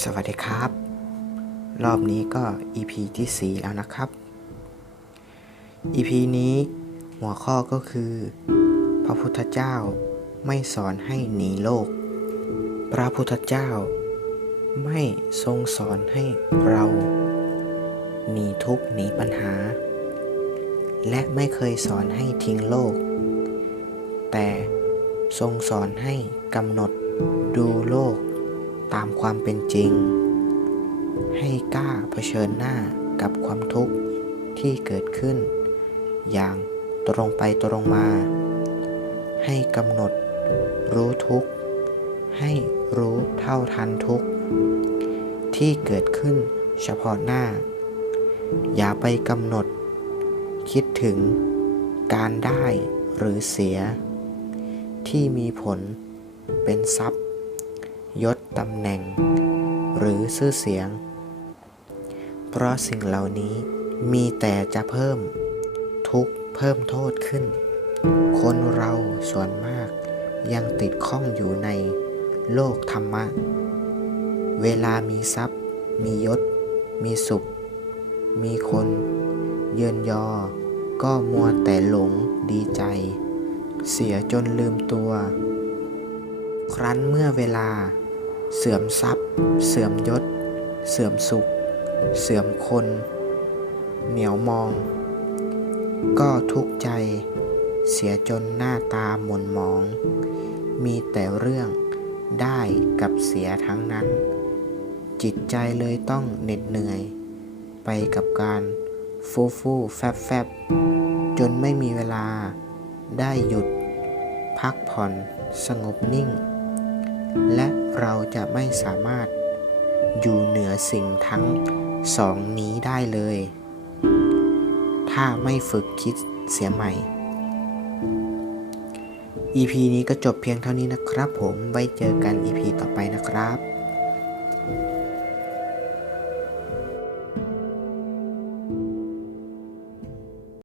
สวัสดีครับ รอบนี้ก็ EP ที่ 4 แล้วนะครับ EP นี้หัวข้อก็คือ พระพุทธเจ้าไม่สอนให้หนีโลก พระพุทธเจ้า ไม่ทรงสอนให้เราหนีทุกข์หนีปัญหา และไม่เคยสอนให้ทิ้งโลก แต่ทรงสอนให้กำหนดดูโลก ตามความเป็นจริง ให้กล้าเผชิญหน้ากับความทุกข์ที่เกิดขึ้น อย่างตรงไปตรงมา ให้กำหนดรู้ทุกข์ ให้รู้เท่าทันทุกข์ ที่เกิดขึ้นเฉพาะหน้า อย่าไปกำหนด คิดถึงการได้หรือเสีย ที่มีผลเป็นทรัพย์ ยศตำแหน่ง หรือชื่อเสียง เพราะสิ่งเหล่านี้มีแต่จะเพิ่มทุกเพิ่มโทษขึ้น คนเราส่วนมากยังติดข้องอยู่ในโลกธรรมะ เวลามีทรัพย์ มียศ มีสุข มีคน เยินยอ ก็มัวแต่หลงดีใจ เสียจนลืมตัว ครั้นเมื่อเวลา เสื่อมทรัพย์ เสื่อมยศ เสื่อมสุข เสื่อมคน เหนียวมอง ก็ทุกข์ใจ เสียจนหน้าตาหม่นหมอง มีแต่เรื่องได้กับเสียทั้งนั้น จิตใจเลยต้องเหน็ดเหนื่อย ไปกับการฟูฟูแฟบแฟบจนไม่มีเวลาได้หยุด พักผ่อนสงบนิ่ง และเราจะไม่สามารถอยู่เหนือสิ่งทั้งสองนี้ได้เลย ถ้าไม่ฝึกคิดเสียใหม่ EP นี้ก็จบเพียงเท่านี้นะครับผม ไว้เจอกัน EP ต่อไปนะครับ